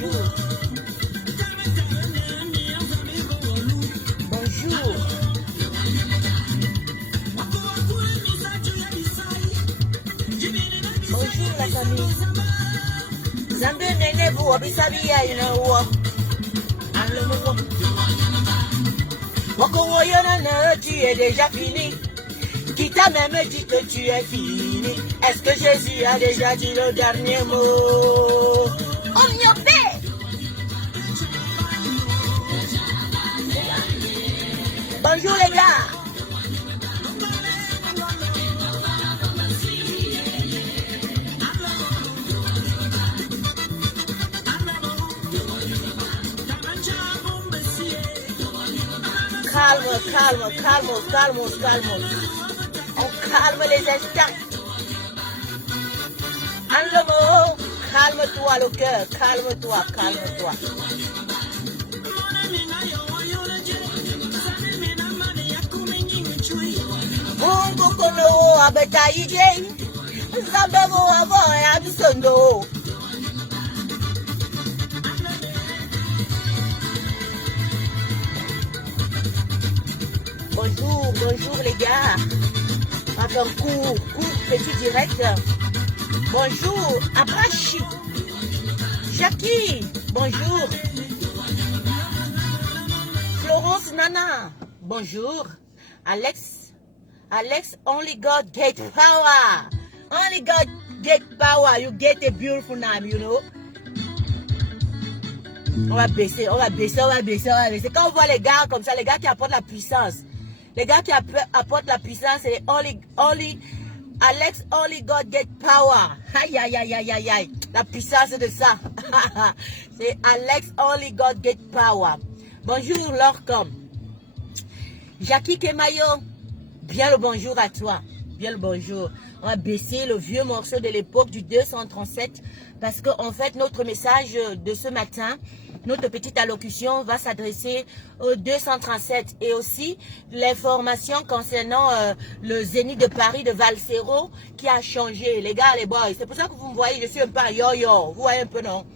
bonjour. Bonjour. Bonjour la famille. Zambe nene vous obisabi ya ina wo. Tu es déjà fini. Qui t'a même dit que tu es fini? Est-ce que Jésus a déjà dit le dernier mot? On y a fait. Bonjour les gars. Calme. On calme les instants. En le mot, calme-toi le cœur, calme-toi. Mungu kono abetaije, Zambebo avoya bisondo. Bonjour les gars. Enfin, court, petit direct. Bonjour, Abrachi. Jackie, bonjour. Florence Nana, bonjour. Alex, only God get power. Only God get power. You get a beautiful name, you know. On va baisser. Quand on voit les gars comme ça, les gars qui apportent la puissance. Les gars qui apportent la puissance, c'est only Alex, only God get power. Aïe. La puissance de ça. C'est Alex, only God get power. Bonjour, Lorcom. Jackie Kemayo. Bien le bonjour à toi. Bien le bonjour. On va baisser le vieux morceau de l'époque du 237 parce que en fait, notre message de ce matin, notre petite allocution va s'adresser au 237 et aussi l'information concernant le Zénith de Paris de Valsero qui a changé. Les gars, les boys, c'est pour ça que vous me voyez, je suis un peu un yo-yo. Vous voyez un peu, non?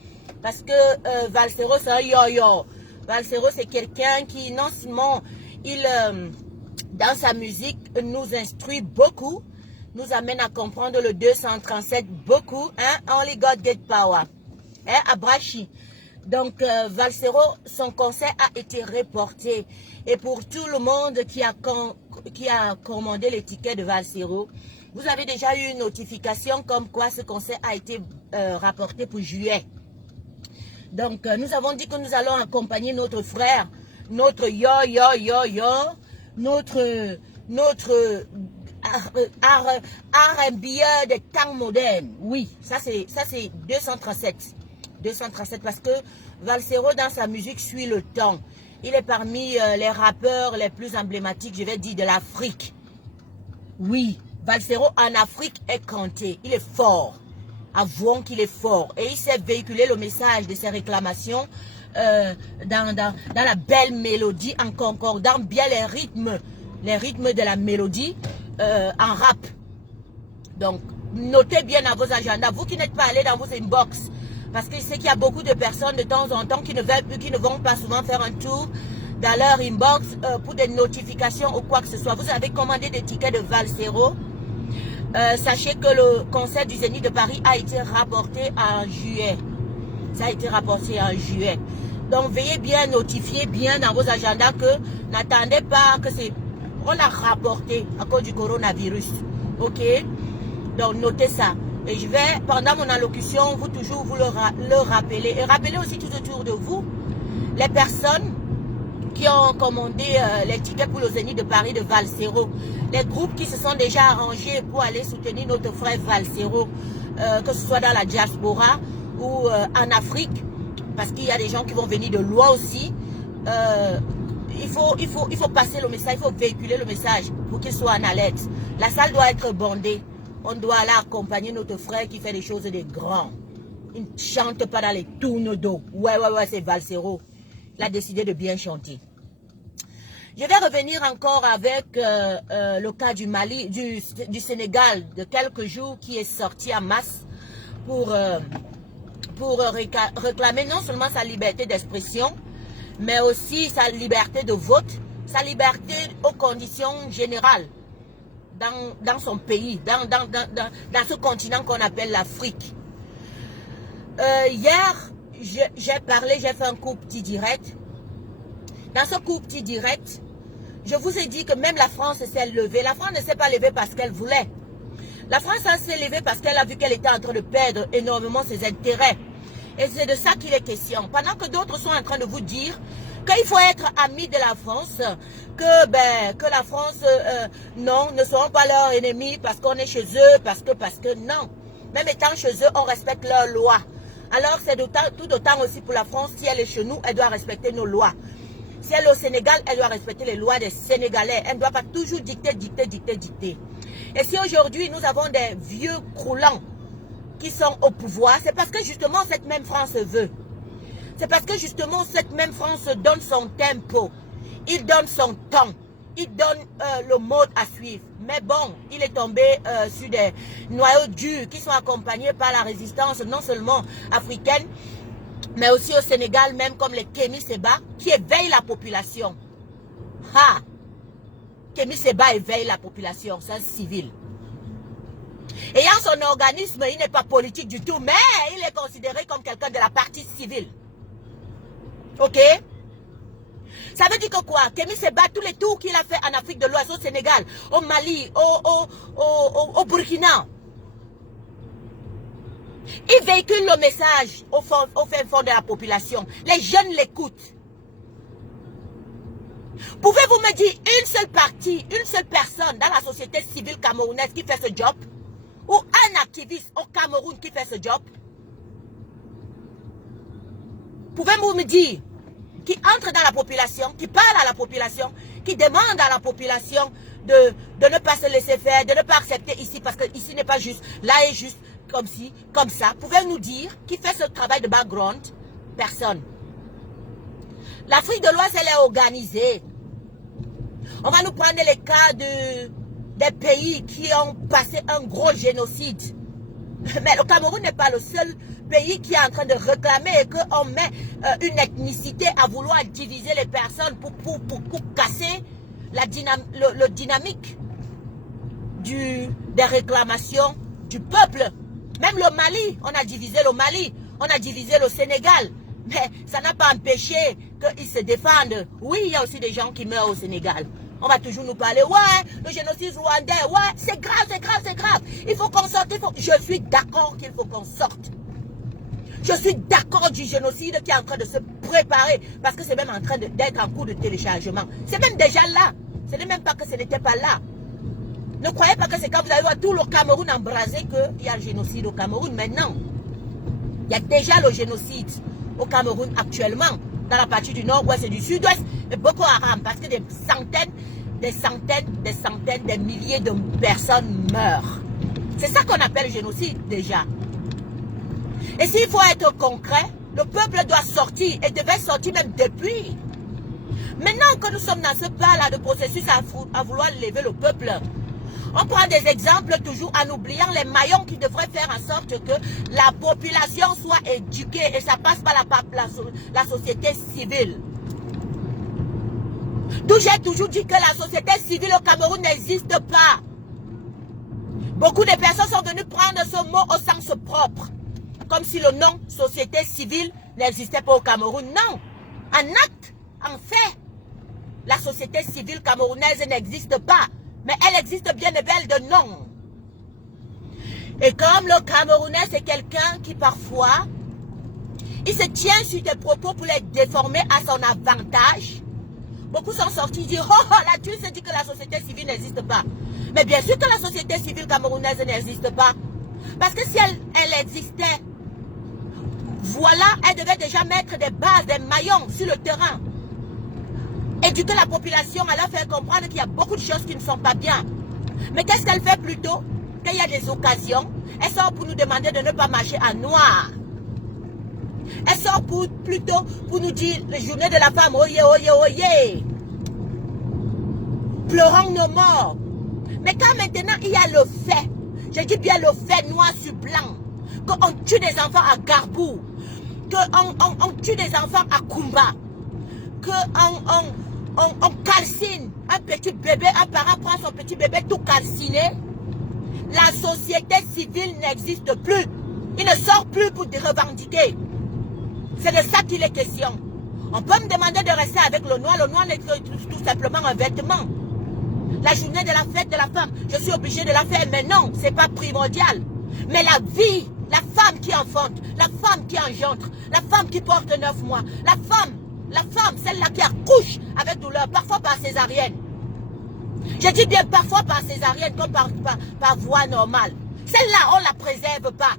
Parce que Valsero, c'est un yo-yo. Valsero, c'est quelqu'un qui, non seulement, dans sa musique, nous instruit beaucoup, nous amène à comprendre le 237 beaucoup. Hein? Only God get power. Hein? Abrachi. Donc, Valsero, son concert a été reporté. Et pour tout le monde qui a commandé les tickets de Valsero, vous avez déjà eu une notification comme quoi ce concert a été rapporté pour juillet. Donc, nous avons dit que nous allons accompagner notre frère, notre notre R&B des temps modernes. Oui, ça c'est 237. 237 parce que Valsero dans sa musique suit le temps. Il est parmi les rappeurs les plus emblématiques, je vais dire, de l'Afrique. Oui, Valsero en Afrique est compté. Il est fort. Avouons qu'il est fort. Et il sait véhiculer le message de ses réclamations dans la belle mélodie, en concordant bien les rythmes de la mélodie en rap. Donc, notez bien dans vos agendas. Vous qui n'êtes pas allés dans vos inbox, parce que je sais qu'il y a beaucoup de personnes de temps en temps qui ne vont pas souvent faire un tour dans leur inbox pour des notifications ou quoi que ce soit. Vous avez commandé des tickets de Valsero. Sachez que le concert du Zénith de Paris a été rapporté en juillet. Ça a été rapporté en juillet. Donc, veuillez bien notifier bien dans vos agendas que n'attendez pas que c'est... On l'a rapporté à cause du coronavirus. Ok? Donc, notez ça. Et je vais, pendant mon allocution, vous le rappeler. Et rappelez aussi tout autour de vous les personnes qui ont commandé les tickets pour le Zénith de Paris de Valsero. Les groupes qui se sont déjà arrangés pour aller soutenir notre frère Valsero, que ce soit dans la diaspora ou en Afrique, parce qu'il y a des gens qui vont venir de loin aussi. Il faut passer le message, il faut véhiculer le message pour qu'il soit en alerte. La salle doit être bondée. On doit aller accompagner notre frère qui fait des choses de grands. Il ne chante pas dans les tournes d'eau. Ouais, c'est Valsero. Il a décidé de bien chanter. Je vais revenir encore avec le cas du Mali, du Sénégal, de quelques jours qui est sorti en masse pour pour réclamer non seulement sa liberté d'expression, mais aussi sa liberté de vote, sa liberté aux conditions générales dans son pays, dans ce continent qu'on appelle l'Afrique. Hier, j'ai fait un court petit direct. Dans ce court petit direct, je vous ai dit que même la France s'est levée. La France ne s'est pas levée parce qu'elle voulait. La France s'est levée parce qu'elle a vu qu'elle était en train de perdre énormément ses intérêts. Et c'est de ça qu'il est question. Pendant que d'autres sont en train de vous dire qu'il faut être ami de la France, que la France, non, ne seront pas leurs ennemis parce qu'on est chez eux, parce que non. Même étant chez eux, on respecte leurs lois. Alors c'est tout autant aussi pour la France, si elle est chez nous, elle doit respecter nos lois. Si elle est au Sénégal, elle doit respecter les lois des Sénégalais. Elle ne doit pas toujours dicter. Et si aujourd'hui nous avons des vieux croulants qui sont au pouvoir, c'est parce que justement cette même France veut. C'est parce que justement cette même France donne son tempo. Il donne son temps. Il donne le mode à suivre. Mais bon, il est tombé sur des noyaux durs qui sont accompagnés par la résistance non seulement africaine, mais aussi au Sénégal, même comme les Kémi Séba, qui éveillent la population. Ha! Kémi Séba éveille la population, c'est un civil. Ayant son organisme, il n'est pas politique du tout, mais il est considéré comme quelqu'un de la partie civile. Ok? Ça veut dire que quoi? Kémi Séba, tous les tours qu'il a fait en Afrique de l'Ouest, au Sénégal, au Mali, au Burkina, il véhicule le message au fin fond de la population. Les jeunes l'écoutent. Pouvez-vous me dire une seule partie, une seule personne dans la société civile camerounaise qui fait ce job? Ou un activiste au Cameroun qui fait ce job? Pouvez-vous me dire qui entre dans la population, qui parle à la population, qui demande à la population de ne pas se laisser faire, de ne pas accepter ici parce que ici n'est pas juste, là est juste comme ci, comme ça. Pouvez-vous nous dire qui fait ce travail de background? Personne. L'Afrique de l'Ouest, elle est organisée. On va nous prendre les cas des pays qui ont passé un gros génocide. Mais le Cameroun n'est pas le seul pays qui est en train de réclamer qu'on met une ethnicité à vouloir diviser les personnes pour casser le dynamique des réclamations du peuple. Même le Mali, on a divisé le Mali, on a divisé le Sénégal. Mais ça n'a pas empêché qu'ils se défendent. Oui, il y a aussi des gens qui meurent au Sénégal. On va toujours nous parler, ouais, le génocide rwandais, ouais, c'est grave, c'est grave, c'est grave. Il faut qu'on sorte, je suis d'accord qu'il faut qu'on sorte. Je suis d'accord du génocide qui est en train de se préparer, parce que c'est même en train d'être en cours de téléchargement. C'est même déjà là. Ce n'est même pas que ce n'était pas là. Ne croyez pas que c'est quand vous allez voir tout le Cameroun embrasé qu'il y a le génocide au Cameroun. Maintenant, il y a déjà le génocide au Cameroun actuellement, dans la partie du nord-ouest et du sud-ouest, de Boko Haram, parce que des centaines, des milliers de personnes meurent. C'est ça qu'on appelle le génocide déjà. Et s'il faut être concret, le peuple doit sortir et devait sortir même depuis. Maintenant que nous sommes dans ce pas-là de processus à vouloir lever le peuple, on prend des exemples toujours en oubliant les maillons qui devraient faire en sorte que la population soit éduquée et ça passe par la société civile. D'où j'ai toujours dit que la société civile au Cameroun n'existe pas. Beaucoup de personnes sont venues prendre ce mot au sens propre. Comme si le nom société civile n'existait pas au Cameroun. Non. En acte, en fait, la société civile camerounaise n'existe pas. Mais elle existe bien et belle de nom. Et comme le Camerounais, c'est quelqu'un qui parfois, il se tient sur des propos pour les déformer à son avantage. Beaucoup sont sortis dire, oh là tu sais dit que la société civile n'existe pas. Mais bien sûr que la société civile camerounaise n'existe pas. Parce que si elle existait, voilà, elle devait déjà mettre des bases, des maillons sur le terrain. Éduquer la population, à leur faire comprendre qu'il y a beaucoup de choses qui ne sont pas bien. Mais qu'est-ce qu'elle fait plutôt? Quand il y a des occasions, elle sort pour nous demander de ne pas marcher en noir. Elle sort plutôt pour nous dire les journées de la femme, oyez, oyez, oyez. Pleurons nos morts. Mais quand maintenant il y a le fait, je dis bien le fait noir sur blanc, qu'on tue des enfants à Garbou, qu'on tue des enfants à Kumba, qu'on calcine un petit bébé, un parent prend son petit bébé tout calciné, la société civile n'existe plus. Il ne sort plus pour revendiquer. C'est de ça qu'il est question. On peut me demander de rester avec le noir. Le noir n'est tout simplement un vêtement. La journée de la fête de la femme, je suis obligée de la faire, mais non, ce n'est pas primordial. Mais la vie, la femme qui enfante, la femme qui engendre, la femme qui porte 9 mois, la femme, celle-là qui accouche avec douleur, parfois par césarienne. Je dis bien parfois par césarienne, comme par voie normale. Celle-là, on ne la préserve pas.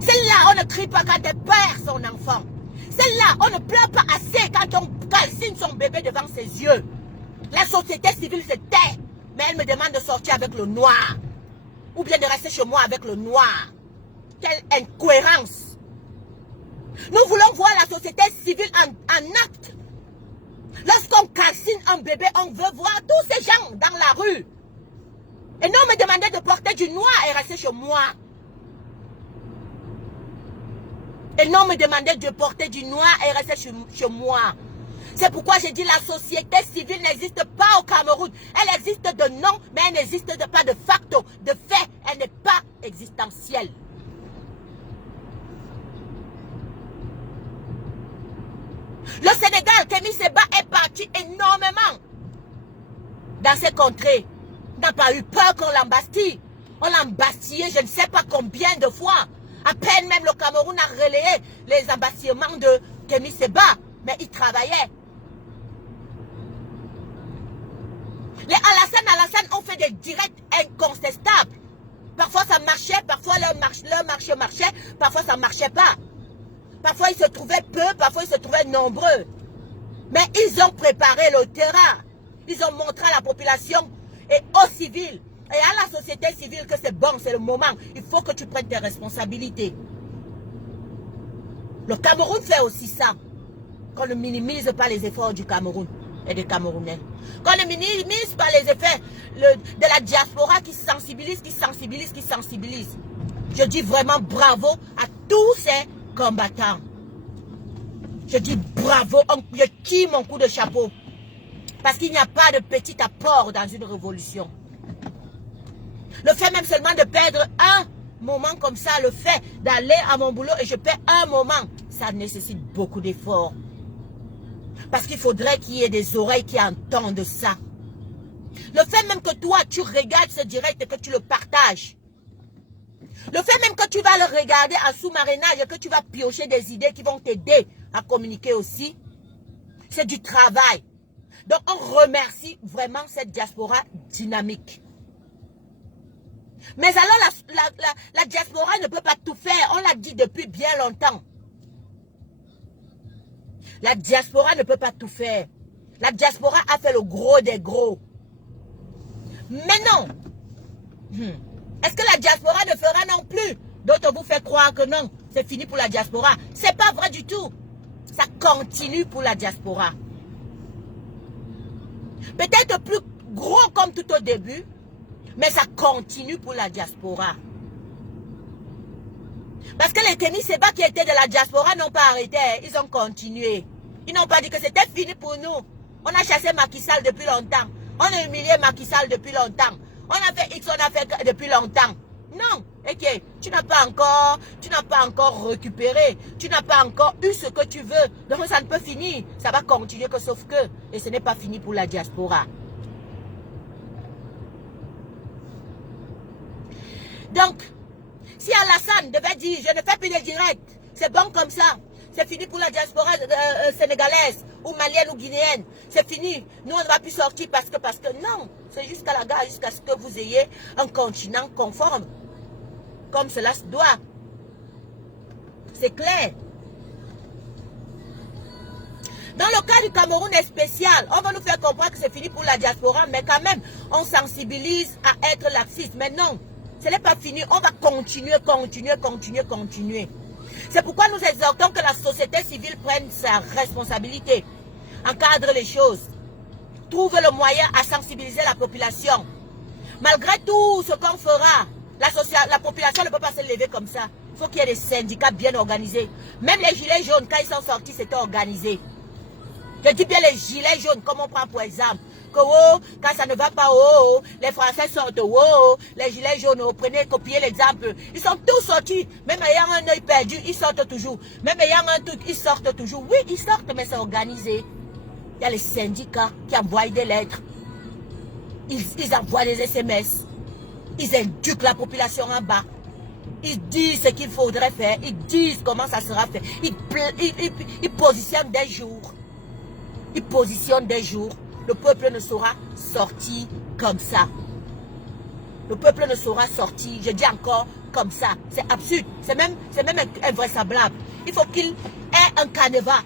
Celle-là, on ne crie pas quand elle perd son enfant. Celle-là, on ne pleure pas assez quand on calcine son bébé devant ses yeux. La société civile se tait, mais elle me demande de sortir avec le noir. Ou bien de rester chez moi avec le noir. Quelle incohérence. Nous voulons voir la société civile en acte. Lorsqu'on calcine un bébé, on veut voir tous ces gens dans la rue. Et non me demander de porter du noir et rester chez moi. Et non me demander de porter du noir et rester chez moi. C'est pourquoi j'ai dit la société civile n'existe pas au Cameroun. Elle existe de nom, mais elle n'existe pas de facto. De fait, elle n'est pas existentielle. Le Sénégal, Kémy Séba est parti énormément dans ces contrées. On n'a pas eu peur qu'on l'embastille. On l'a embastillé je ne sais pas combien de fois. À peine même le Cameroun a relayé les embastillements de Kémy Séba. Mais il travaillait. Les Alassane ont fait des directs incontestables. Parfois ça marchait, parfois leur marché marchait, parfois ça ne marchait pas. Parfois ils se trouvaient peu, parfois ils se trouvaient nombreux. Mais ils ont préparé le terrain. Ils ont montré à la population et aux civils et à la société civile que c'est bon, c'est le moment. Il faut que tu prennes tes responsabilités. Le Cameroun fait aussi ça. Qu'on ne minimise pas les efforts du Cameroun et des Camerounais. Qu'on ne minimise pas les effets de la diaspora qui sensibilise, qui sensibilise, qui sensibilise. Je dis vraiment bravo à tous ces combattants. Je dis bravo, je tire mon coup de chapeau. Parce qu'il n'y a pas de petit apport dans une révolution. Le fait même seulement de perdre un moment comme ça, le fait d'aller à mon boulot et je perds un moment, ça nécessite beaucoup d'efforts. Parce qu'il faudrait qu'il y ait des oreilles qui entendent ça. Le fait même que toi, tu regardes ce direct et que tu le partages. Le fait même que tu vas le regarder en sous-marinage et que tu vas piocher des idées qui vont t'aider à communiquer aussi, c'est du travail. Donc on remercie vraiment cette diaspora dynamique. Mais alors la diaspora ne peut pas tout faire. On l'a dit depuis bien longtemps. La diaspora ne peut pas tout faire. La diaspora a fait le gros des gros. Mais non. Est-ce que la diaspora ne fera non plus? D'autres vous fait croire que non, c'est fini pour la diaspora. C'est pas vrai du tout. Ça continue pour la diaspora. Peut-être plus gros comme tout au début, mais ça continue pour la diaspora. Parce que les Kémy Séba qui étaient de la diaspora n'ont pas arrêté, ils ont continué. Ils n'ont pas dit que c'était fini pour nous. On a chassé Macky Sall depuis longtemps. On a humilié Macky Sall depuis longtemps. On a fait X, on a fait depuis longtemps. Non, ok, tu n'as pas encore récupéré. Tu n'as pas encore eu ce que tu veux. Donc ça ne peut finir. Ça va continuer que sauf que. Et ce n'est pas fini pour la diaspora. Donc, si Alassane devait dire, je ne fais plus de direct, c'est bon comme ça, c'est fini pour la diaspora sénégalaise, ou malienne ou guinéenne, c'est fini, nous on ne va plus sortir parce que non, c'est jusqu'à la gare, jusqu'à ce que vous ayez un continent conforme, comme cela se doit. C'est clair. Dans le cas du Cameroun est spécial, on va nous faire comprendre que c'est fini pour la diaspora, mais quand même, on sensibilise à être laxiste, mais non. Ce n'est pas fini, on va continuer. C'est pourquoi nous exhortons que la société civile prenne sa responsabilité, encadre les choses, trouve le moyen à sensibiliser la population. Malgré tout ce qu'on fera, La population ne peut pas se lever comme ça. Il faut qu'il y ait des syndicats bien organisés. Même les gilets jaunes, quand ils sont sortis, c'était organisé. Je dis bien les gilets jaunes, comme on prend pour exemple. Que oh, quand ça ne va pas, oh, les Français sortent, oh, les gilets jaunes, oh, prenez, copiez l'exemple. Ils sont tous sortis. Même ayant un œil perdu, ils sortent toujours. Même ayant un truc, ils sortent toujours. Oui, ils sortent, mais c'est organisé. Il y a les syndicats qui envoient des lettres. Ils envoient des SMS. Ils éduquent la population en bas. Ils disent ce qu'il faudrait faire. Ils disent comment ça sera fait. Ils positionnent des jours. Ils positionnent des jours. Le peuple ne sera sorti comme ça. Le peuple ne sera sorti, je dis encore, comme ça. C'est absurde. C'est même invraisemblable. Il faut qu'il ait un canevas.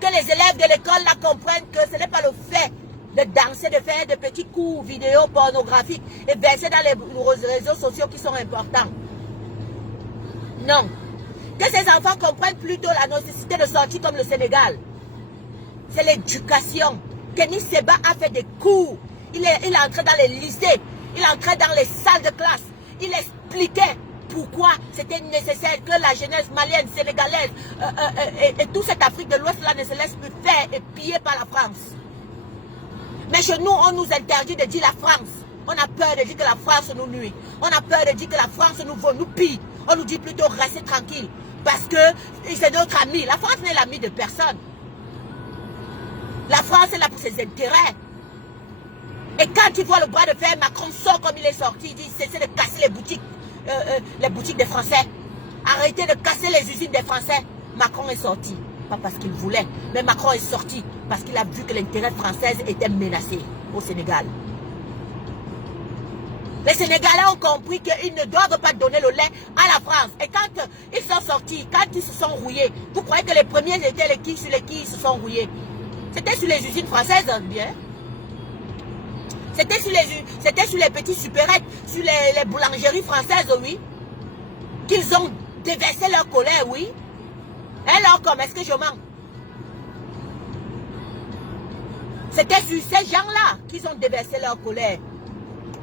Que les élèves de l'école la comprennent que ce n'est pas le fait de danser, de faire des petits cours vidéo pornographiques et verser dans les réseaux sociaux qui sont importants. Non. Que ces enfants comprennent plutôt la nécessité de sortir comme le Sénégal. C'est l'éducation. Kenny Seba a fait des cours. Il est entré dans les lycées. Il est entré dans les salles de classe. Il expliquait pourquoi c'était nécessaire que la jeunesse malienne, sénégalaise et toute cette Afrique de l'Ouest là ne se laisse plus faire et piller par la France. Mais chez nous, on nous interdit de dire la France. On a peur de dire que la France nous nuit. On a peur de dire que la France nous vaut, nous pille. On nous dit plutôt rester tranquille. Parce que c'est notre ami. La France n'est l'ami de personne. La France est là pour ses intérêts. Et quand il voit le bras de fer, Macron sort comme il est sorti. Il dit cessez de casser les boutiques des Français. Arrêtez de casser les usines des Français. Macron est sorti. Pas parce qu'il voulait. Mais Macron est sorti parce qu'il a vu que l'intérêt français était menacé au Sénégal. Les Sénégalais ont compris qu'ils ne doivent pas donner le lait à la France. Et quand ils sont sortis, quand ils se sont rouillés, vous croyez que les premiers étaient les qui sur les qui ils se sont rouillés? C'était sur les usines françaises, bien. C'était sur les petits supérettes, sur les boulangeries françaises, oui. Qu'ils ont déversé leur colère, oui. Alors, comme est-ce que je mens? C'était sur ces gens-là qu'ils ont déversé leur colère.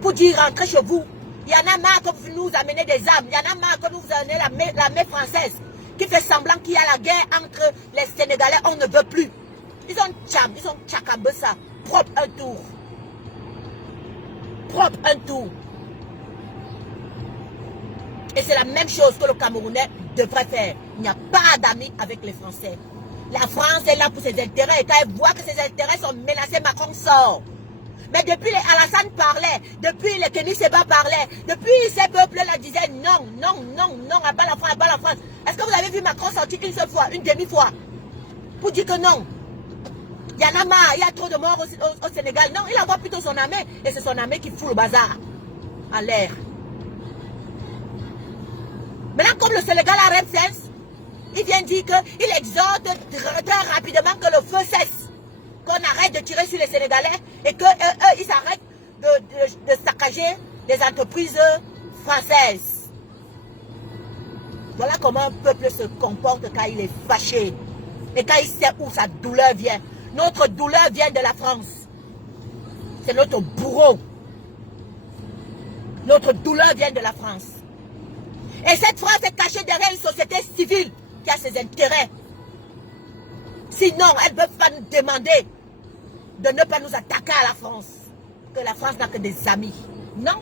Pour dire, rentrez chez vous. Il y en a marre que vous nous amenez des armes. Il y en a marre que vous amenez l'armée française qui fait semblant qu'il y a la guerre entre les Sénégalais. On ne veut plus. Ils ont tchakabé ça. Propre un tour. Propre un tour. Et c'est la même chose que le Camerounais devrait faire. Il n'y a pas d'amis avec les Français. La France est là pour ses intérêts. Et quand elle voit que ses intérêts sont menacés, Macron sort. Mais depuis les Alassane parlaient, depuis les Kenny Seba parlaient, depuis ces peuples-là disaient non, non, non, non, à bas la France, à bas la France. Est-ce que vous avez vu Macron sortir une seule fois, une demi-fois, pour dire que non? Il y en a marre, il y a trop de morts au Sénégal. Non, il envoie plutôt son armée. Et c'est son armée qui fout le bazar en l'air. Maintenant, comme le Sénégal a Ramsès, il vient dire qu'il exhorte très rapidement que le feu cesse. Qu'on arrête de tirer sur les Sénégalais et qu'eux, ils arrêtent de saccager des entreprises françaises. Voilà comment un peuple se comporte quand il est fâché. Et quand il sait où sa douleur vient. Notre douleur vient de la France. C'est notre bourreau. Notre douleur vient de la France. Et cette France est cachée derrière une société civile qui a ses intérêts. Sinon, elles ne peuvent pas nous demander de ne pas nous attaquer à la France. Que la France n'a que des amis. Non.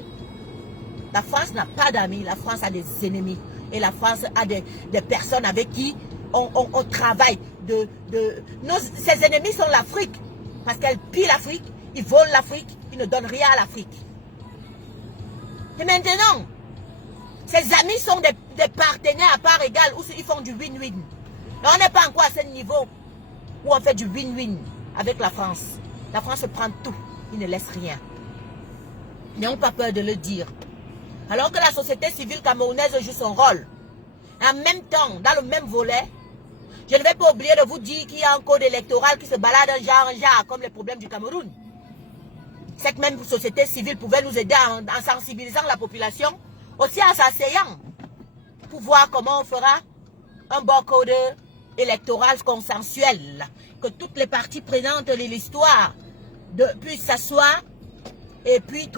La France n'a pas d'amis. La France a des ennemis. Et la France a des personnes avec qui on travaille. Ses ennemis sont l'Afrique. Parce qu'elle pille l'Afrique. Ils volent l'Afrique. Ils ne donnent rien à l'Afrique. Et maintenant, ses amis sont des partenaires à part égale où ils font du win-win. On n'est pas encore à ce niveau où on fait du win-win avec la France. La France prend tout, il ne laisse rien. Ils n'ont pas peur de le dire. Alors que la société civile camerounaise joue son rôle. En même temps, dans le même volet, je ne vais pas oublier de vous dire qu'il y a un code électoral qui se balade un genre, comme les problèmes du Cameroun. Cette même société civile pouvait nous aider en sensibilisant la population, aussi en s'asseyant, pour voir comment on fera un bon code électoral consensuel, que toutes les parties prenantes de l'histoire puissent s'asseoir et puis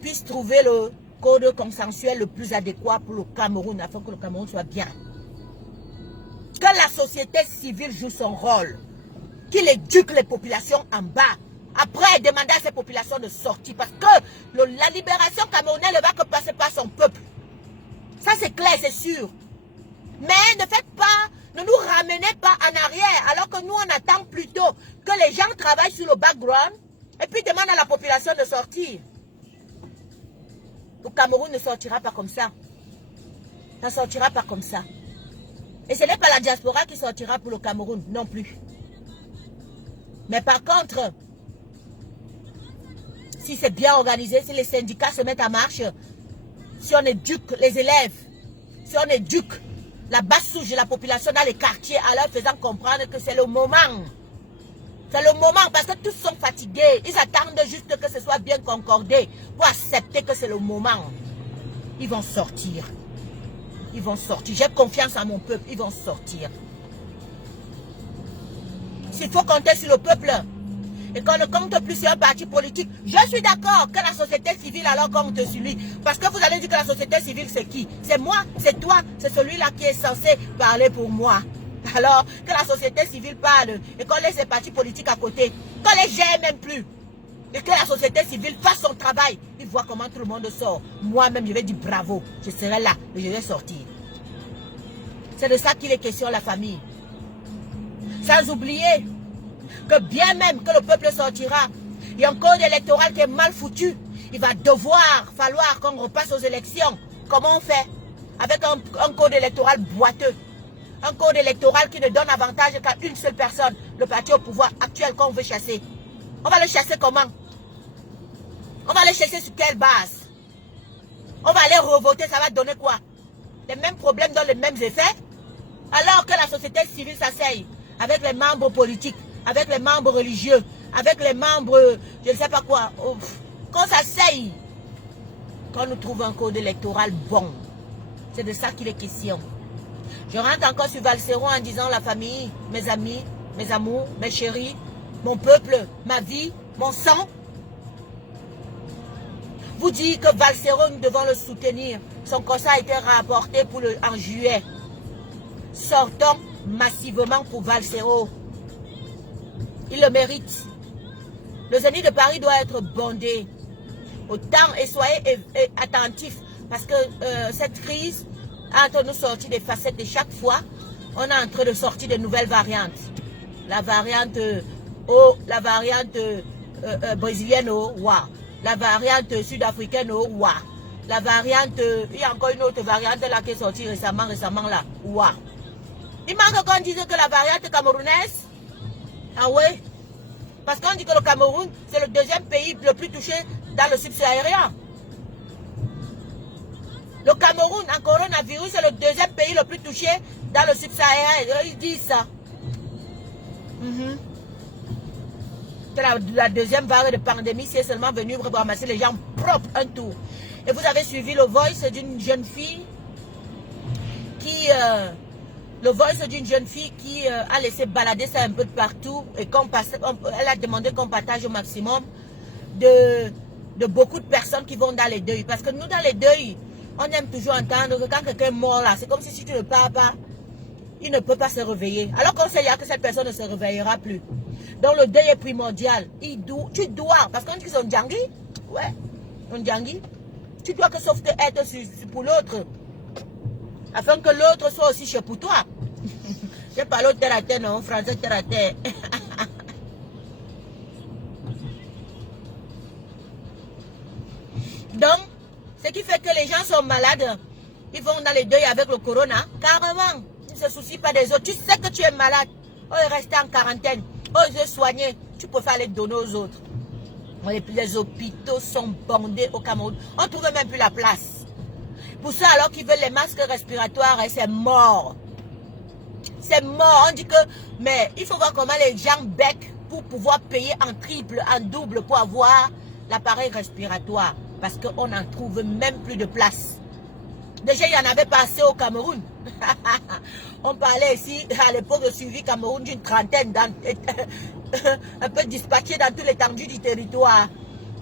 puissent trouver code consensuel le plus adéquat pour le Cameroun, afin que le Cameroun soit bien. Que la société civile joue son rôle, qu'il éduque les populations en bas. Après, demander à ces populations de sortir, parce que la libération camerounaise ne va que passer par son peuple. Ça c'est clair, c'est sûr. Mais ne faites pas, ne nous ramenez pas en arrière, alors que nous on attend plutôt que les gens travaillent sur le background et puis demandent à la population de sortir. Le Cameroun ne sortira pas comme ça. Ça ne sortira pas comme ça. Et ce n'est pas la diaspora qui sortira pour le Cameroun, non plus. Mais par contre, si c'est bien organisé, si les syndicats se mettent en marche, si on éduque les élèves, si on éduque la basse souche de la population dans les quartiers, en leur faisant comprendre que c'est le moment. C'est le moment parce que tous sont fatigués. Ils attendent juste que ce soit bien concordé pour accepter que c'est le moment. Ils vont sortir. Ils vont sortir. J'ai confiance en mon peuple. Ils vont sortir. S'il faut compter sur le peuple et qu'on ne compte plus sur un parti politique, je suis d'accord que la société civile alors compte sur lui. Parce que vous allez dire que la société civile c'est qui? C'est moi, c'est toi, c'est celui-là qui est censé parler pour moi. Alors que la société civile parle et qu'on laisse les partis politiques à côté, qu'on les gère même plus. Et que la société civile fasse son travail. Il voit comment tout le monde sort. Moi-même, je vais dire bravo. Je serai là et je vais sortir. C'est de ça qu'il est question, la famille. Sans oublier que bien même que le peuple sortira, il y a un code électoral qui est mal foutu. Il va falloir qu'on repasse aux élections. Comment on fait? Avec un code électoral boiteux. Un code électoral qui ne donne avantage qu'à une seule personne, le parti au pouvoir actuel qu'on veut chasser. On va le chasser comment? On va le chasser sur quelle base? On va aller revoter, ça va donner quoi? Les mêmes problèmes donnent les mêmes effets? Alors que la société civile s'asseye avec les membres politiques, avec les membres religieux, avec les membres, je ne sais pas quoi. Qu'on s'asseye, qu'on nous trouve un code électoral bon. C'est de ça qu'il est question. Je rentre encore sur Valsero en disant la famille, mes amis, mes amours, mes chéris, mon peuple, ma vie, mon sang. Vous dites que Valsero, nous devons le soutenir. Son conseil a été rapporté en juillet. Sortons massivement pour Valsero. Il le mérite. Le Zénith de Paris doit être bondé. Autant et soyez attentifs parce que cette crise entre nous sortir des facettes et chaque fois, on est en train de sortir de nouvelles variantes. La variante la variante brésilienne au roi. La variante sud-africaine au roi. La variante, il y a encore une autre variante là qui est sortie récemment là. Roi. Il manque qu'on dise que la variante camerounaise, ah ouais, parce qu'on dit que le Cameroun, c'est le deuxième pays le plus touché dans le subsahárien. Le Cameroun, en coronavirus, c'est le deuxième pays le plus touché dans le subsahárien. Ils disent ça. C'est la deuxième vague de pandémie, c'est seulement venu ramasser les gens propres un tour. Et vous avez suivi le voice d'une jeune fille qui... a laissé balader ça un peu de partout et elle a demandé qu'on partage au maximum de beaucoup de personnes qui vont dans les deuils. Parce que nous, dans les deuils, on aime toujours entendre que quand quelqu'un est mort là, c'est comme si tu ne parles pas, il ne peut pas se réveiller. Alors qu'on sait que cette personne ne se réveillera plus. Donc le deuil est primordial. Tu dois, parce qu'on dit que c'est un djangui, ouais, un djangui, tu dois que sauf être pour l'autre. Afin que l'autre soit aussi chez pour toi. Je parle au terre à terre, non, français terre à terre. Donc, ce qui fait que les gens sont malades, ils vont dans les deuils avec le corona, carrément. Ils ne se soucient pas des autres. Tu sais que tu es malade. Oh, il reste en quarantaine. Oh, je suis soigné. Tu préfères les donner aux autres. Les hôpitaux sont bondés au Cameroun. On ne trouve même plus la place. Pour ça, alors qu'ils veulent les masques respiratoires, c'est mort. C'est mort. On dit que, mais il faut voir comment les gens becquent pour pouvoir payer en triple, en double pour avoir l'appareil respiratoire. Parce qu'on n'en trouve même plus de place. Déjà, il y en avait pas assez au Cameroun. On parlait ici, à l'époque de suivi Cameroun, d'une trentaine, un peu dispatché dans toute l'étendue du territoire.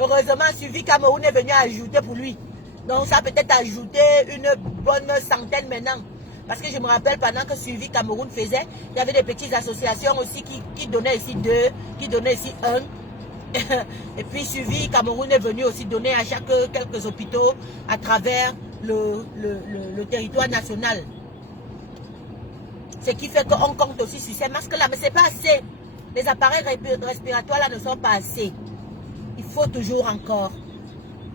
Heureusement, suivi Cameroun est venu ajouter pour lui. Donc ça peut-être ajouté une bonne centaine maintenant. Parce que je me rappelle pendant que Suivi Cameroun faisait, il y avait des petites associations aussi qui donnaient ici 2, qui donnaient ici 1. Et puis Suivi Cameroun est venu aussi donner à chaque quelques hôpitaux à travers le territoire national. Ce qui fait qu'on compte aussi sur ces masques-là. Mais ce n'est pas assez. Les appareils respiratoires là ne sont pas assez. Il faut toujours encore.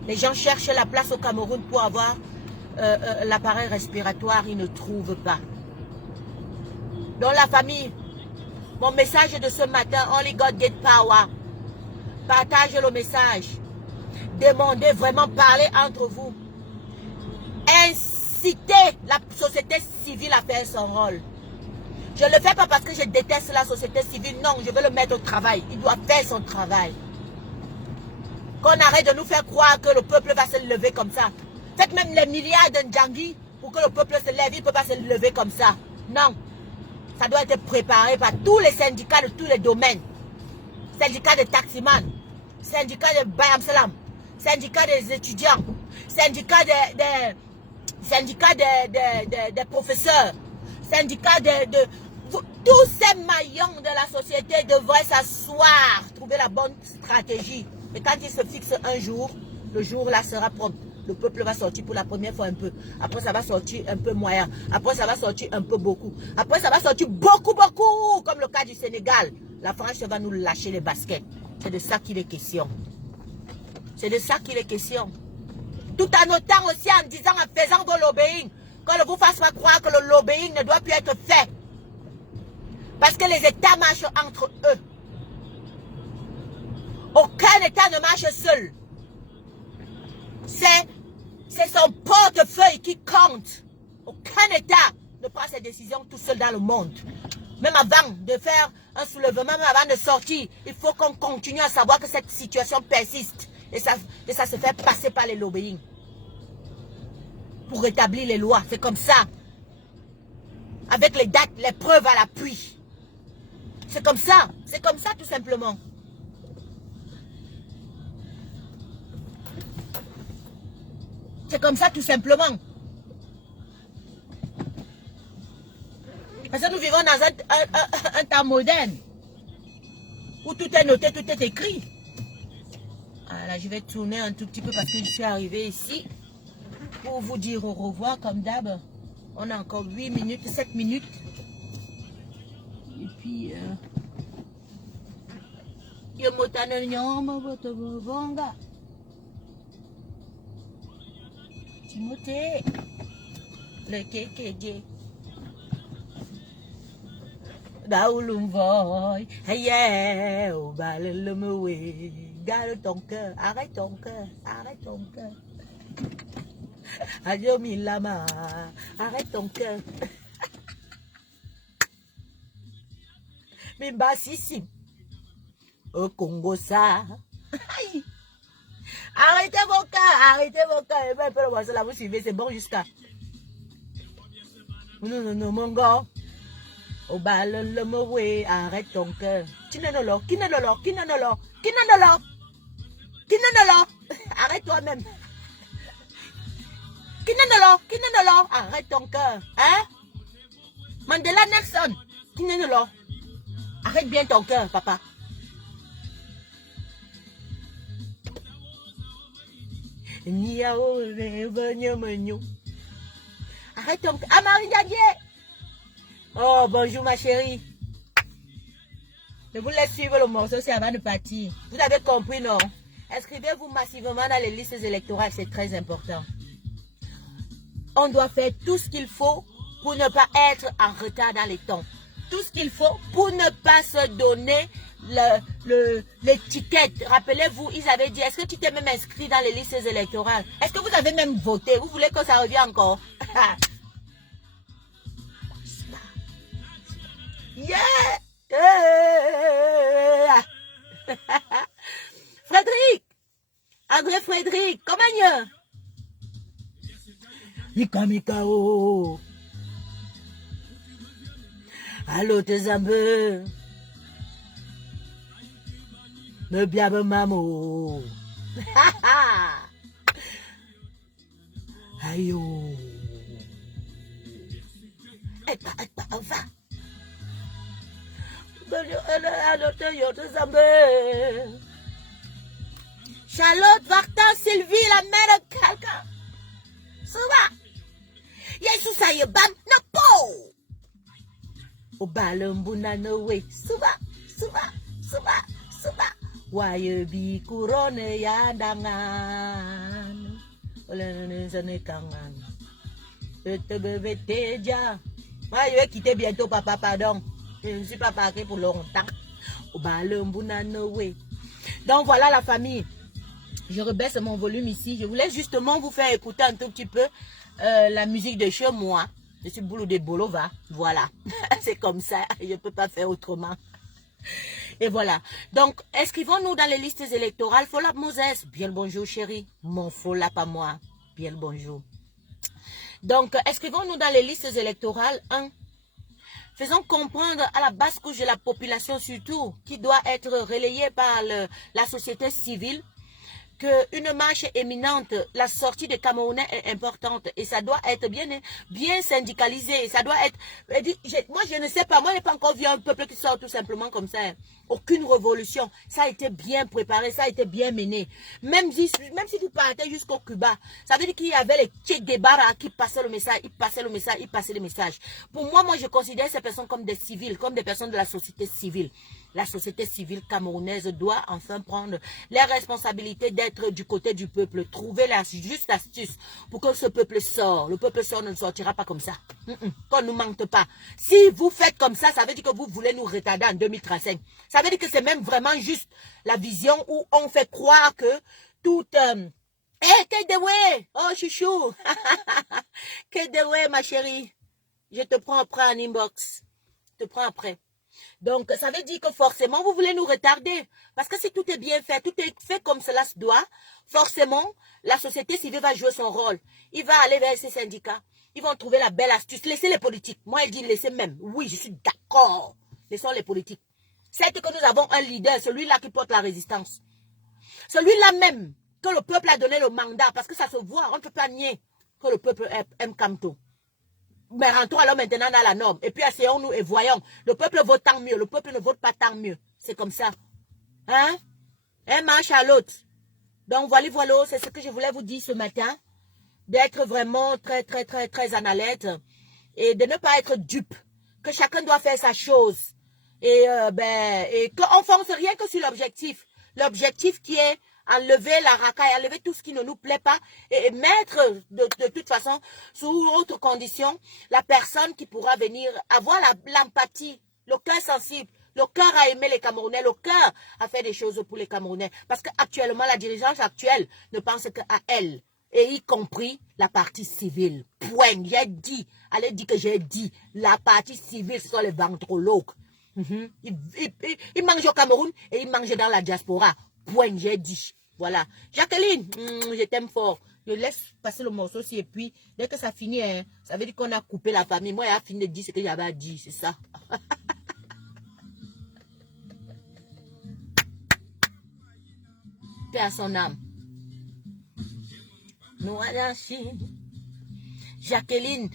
Les gens cherchent la place au Cameroun pour avoir l'appareil respiratoire. Ils ne trouvent pas. Dans la famille, mon message de ce matin, Only God Get Power. Partagez le message. Demandez vraiment, parler entre vous. Incitez la société civile à faire son rôle. Je ne le fais pas parce que je déteste la société civile. Non, je veux le mettre au travail. Il doit faire son travail. Qu'on arrête de nous faire croire que le peuple va se lever comme ça. Faites même les milliards d'Ndjangui pour que le peuple se lève. Il ne peut pas se lever comme ça. Non. Ça doit être préparé par tous les syndicats de tous les domaines. Syndicat des taximans, syndicat de Bayam-Salam, syndicat des étudiants, syndicat des professeurs, syndicat tous ces maillons de la société devraient s'asseoir, trouver la bonne stratégie. Et quand ils se fixent un jour, le jour là sera prompt. Le peuple va sortir pour la première fois un peu. Après, ça va sortir un peu moyen. Après, ça va sortir un peu beaucoup. Après, ça va sortir beaucoup, beaucoup, comme le cas du Sénégal. La France va nous lâcher les baskets. C'est de ça qu'il est question. C'est de ça qu'il est question. Tout en notant aussi, en disant, en faisant vos lobbying, qu'on ne vous fasse pas croire que le lobbying ne doit plus être fait. Parce que les États marchent entre eux. Aucun État ne marche seul. C'est son portefeuille qui compte. Aucun État ne prend ses décisions tout seul dans le monde. Même avant de faire un soulèvement, même avant de sortir, il faut qu'on continue à savoir que cette situation persiste. Et ça se fait passer par les lobbying. Pour rétablir les lois. C'est comme ça. Avec les dates, les preuves à l'appui. C'est comme ça. C'est comme ça tout simplement. C'est comme ça tout simplement. Parce que nous vivons dans un temps moderne. Où tout est noté, tout est écrit. Voilà, je vais tourner un tout petit peu parce que je suis arrivée ici. Pour vous dire au revoir comme d'hab. On a encore 8 minutes, 7 minutes. Et puis... Timothée, le kékéké. Daoulumvoy, hey, oh, balelumoué. Garde ton cœur, arrête ton cœur, arrête ton cœur. Adieu Milama, arrête ton cœur. Mimba Sissi, au Congo ça. Arrêtez vos cœurs, arrêtez vos cœurs. Et bien, là, vous suivez, c'est bon jusqu'à. Non, mon gars. Au bal, le mauvais, arrête ton cœur. Kinanolo, kinanolo, kinanolo, kinanolo, kinanolo. Arrête toi-même. Kinanolo, kinanolo, arrête ton cœur. Hein? Mandela Nelson, kinanolo. Arrête bien ton cœur, papa. Arrête ton cœur. Ah, Marie Dadier. Oh, bonjour ma chérie. Je vous laisse suivre le morceau, c'est avant de partir. Vous avez compris, non? Inscrivez-vous massivement dans les listes électorales, c'est très important. On doit faire tout ce qu'il faut pour ne pas être en retard dans les temps. Tout ce qu'il faut pour ne pas se donner l'étiquette. Rappelez-vous, ils avaient dit, est-ce que tu t'es même inscrit dans les listes électorales? Est-ce que vous avez même voté? Vous voulez que ça revienne encore? Yeah! Frédéric! André Frédéric, comment Mika Mika oh! Allô tes amis? Me biabe mamo! Aïe. Va. Charlotte, Vartan, Sylvie, la mère de quelqu'un. Ça va. Yesu sa ye bam, na po. Obalembuna no way. Suba. Waye bi couronne ya dangan. Olene zane kangan. Te bebe te ja. Moi, je vais quitter bientôt, papa, pardon. Je ne suis pas parqué pour longtemps. Donc, voilà la famille. Je rebaisse mon volume ici. Je voulais justement vous faire écouter un tout petit peu la musique de chez moi. Je suis boulot de Bolova. Voilà. C'est comme ça. Je ne peux pas faire autrement. Et voilà. Donc, inscrivons-nous dans les listes électorales. Folap Moses. Bien le bonjour, chérie. Mon Folap à moi. Bien le bonjour. Donc, inscrivons-nous dans les listes électorales. Faisons comprendre à la basse couche de la population surtout, qui doit être relayée par la société civile, qu'une marche éminente, la sortie des Camerounais est importante et ça doit être bien syndicalisé. Ça doit être... Moi, je ne sais pas. Moi, je n'ai pas encore vu un peuple qui sort tout simplement comme ça. Aucune révolution. Ça a été bien préparé, ça a été bien mené. Même si vous partez jusqu'au Cuba, ça veut dire qu'il y avait les Che Guevara qui passaient le message, ils passaient le message. Pour moi, je considère ces personnes comme des civils, comme des personnes de la société civile. La société civile camerounaise doit enfin prendre les responsabilités d'être du côté du peuple, trouver la juste astuce pour que ce peuple sorte. Le peuple sort ne sortira pas comme ça. Qu'on ne nous mente pas. Si vous faites comme ça, ça veut dire que vous voulez nous retarder en 2035. Ça veut dire que c'est même vraiment juste la vision où on fait croire que tout... Kedewe! Oh, chouchou! Kedewe, ma chérie. Je te prends après en inbox. Je te prends après. Donc, ça veut dire que forcément, vous voulez nous retarder. Parce que si tout est bien fait, tout est fait comme cela se doit, forcément, la société civile va jouer son rôle. Il va aller vers ses syndicats. Ils vont trouver la belle astuce. Laissez les politiques. Moi, elle dit laissez même. Oui, je suis d'accord. Laissons les politiques. C'est que nous avons un leader, celui-là qui porte la résistance. Celui-là même, que le peuple a donné le mandat, parce que ça se voit, on ne peut pas nier que le peuple aime Kamto. Mais rentrons alors maintenant dans la norme. Et puis asseyons-nous et voyons. Le peuple vote tant mieux. Le peuple ne vote pas tant mieux. C'est comme ça. Hein? Un marche à l'autre. Donc voilà, c'est ce que je voulais vous dire ce matin. D'être vraiment très, très, très, très en alerte. Et de ne pas être dupe. Que chacun doit faire sa chose. Et qu'on ne fonce rien que sur l'objectif. L'objectif qui est enlever la racaille, enlever tout ce qui ne nous plaît pas et mettre de toute façon sous autre condition la personne qui pourra venir avoir l'empathie, le cœur sensible, le cœur à aimer les Camerounais, le cœur à faire des choses pour les Camerounais. Parce qu'actuellement, la dirigeance actuelle ne pense qu'à elle, et y compris la partie civile. Point, j'ai dit, allez dire que j'ai dit, la partie civile, ce sont les ventrologues. Ils mangent au Cameroun et ils mangent dans la diaspora. Point, j'ai dit. Voilà. Jacqueline, je t'aime fort. Je laisse passer le morceau aussi et puis, dès que ça finit, ça veut dire qu'on a coupé la famille. Moi, j'ai fini de dire ce que j'avais à dire, c'est ça. Paix à son âme. Jacqueline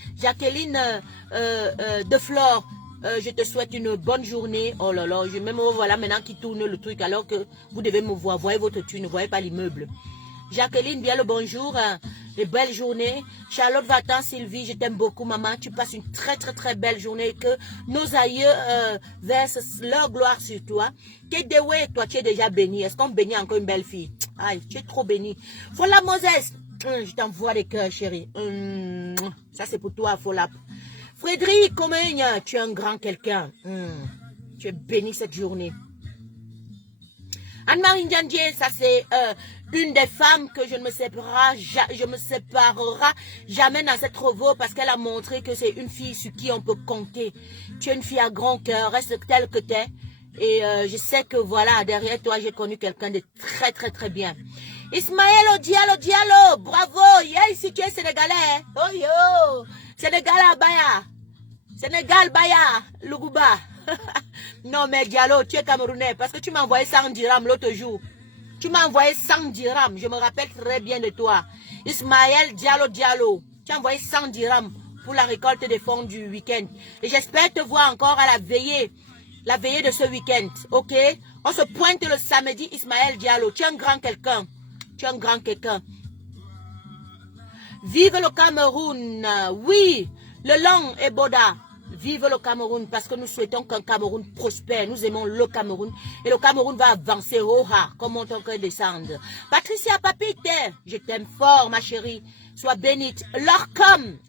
de Flore. Je te souhaite une bonne journée. Oh là là, je me voilà maintenant qui tourne le truc alors que vous devez me voir. Voyez votre thune, ne voyez pas l'immeuble. Jacqueline, bien le bonjour. De belles journées. Charlotte Vatan, Sylvie, je t'aime beaucoup, maman. Tu passes une très, très, très belle journée. Que nos aïeux versent leur gloire sur toi. Kedewe, toi, tu es déjà béni. Est-ce qu'on bénit encore une belle fille? Aïe, tu es trop béni. Fola Moses, je t'envoie des cœurs, chérie. Ça, c'est pour toi, Fola. Frédéric Comègne, tu es un grand quelqu'un. Tu es béni cette journée. Anne-Marie Ndiandje, ça c'est une des femmes que je ne me séparerai jamais dans cette revue parce qu'elle a montré que c'est une fille sur qui on peut compter. Tu es une fille à grand cœur, reste telle que tu es. Et je sais que voilà, derrière toi, j'ai connu quelqu'un de très très très bien. Ismaël Diallo, bravo, yeah, ici tu es sénégalais. Oh yo, Sénégal Baya. Sénégal Baya, Luguba. Non mais Diallo, tu es camerounais parce que tu m'as envoyé 100 dirhams l'autre jour. Tu m'as envoyé 100 dirhams, je me rappelle très bien de toi. Ismaël Diallo. Tu as envoyé 100 dirhams pour la récolte des fonds du week-end. Et j'espère te voir encore à la veillée de ce week-end. Ok? On se pointe le samedi, Ismaël Diallo. Tu es un grand quelqu'un. Tu es un grand quelqu'un. Vive le Cameroun. Oui, le long est Boda. Vive le Cameroun parce que nous souhaitons qu'un Cameroun prospère. Nous aimons le Cameroun et le Cameroun va avancer. Oha, comme mon ton cœur descende. Patricia Papite, je t'aime fort ma chérie. Sois bénite. L'orcom.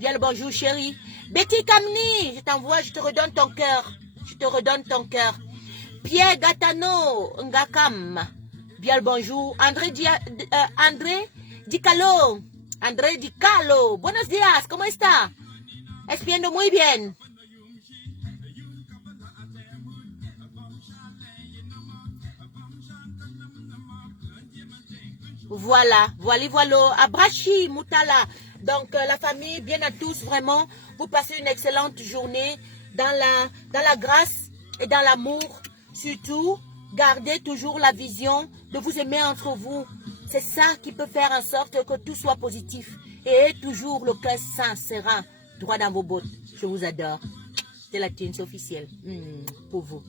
Bien le bonjour chérie. Betty Kamni, je t'envoie, je te redonne ton cœur. Je te redonne ton cœur. Pierre Gatano, Ngakam. Bien le bonjour. André Dicalo. André Dicalo. Buenos días, ¿cómo está? Espiendo muy bien. Voilà. Abrachi, Moutala. Donc, la famille, bien à tous, vraiment. Vous passez une excellente journée dans la grâce et dans l'amour. Surtout, gardez toujours la vision de vous aimer entre vous. C'est ça qui peut faire en sorte que tout soit positif. Et toujours le cœur sain, serein, droit dans vos bottes. Je vous adore. C'est la team officielle pour vous.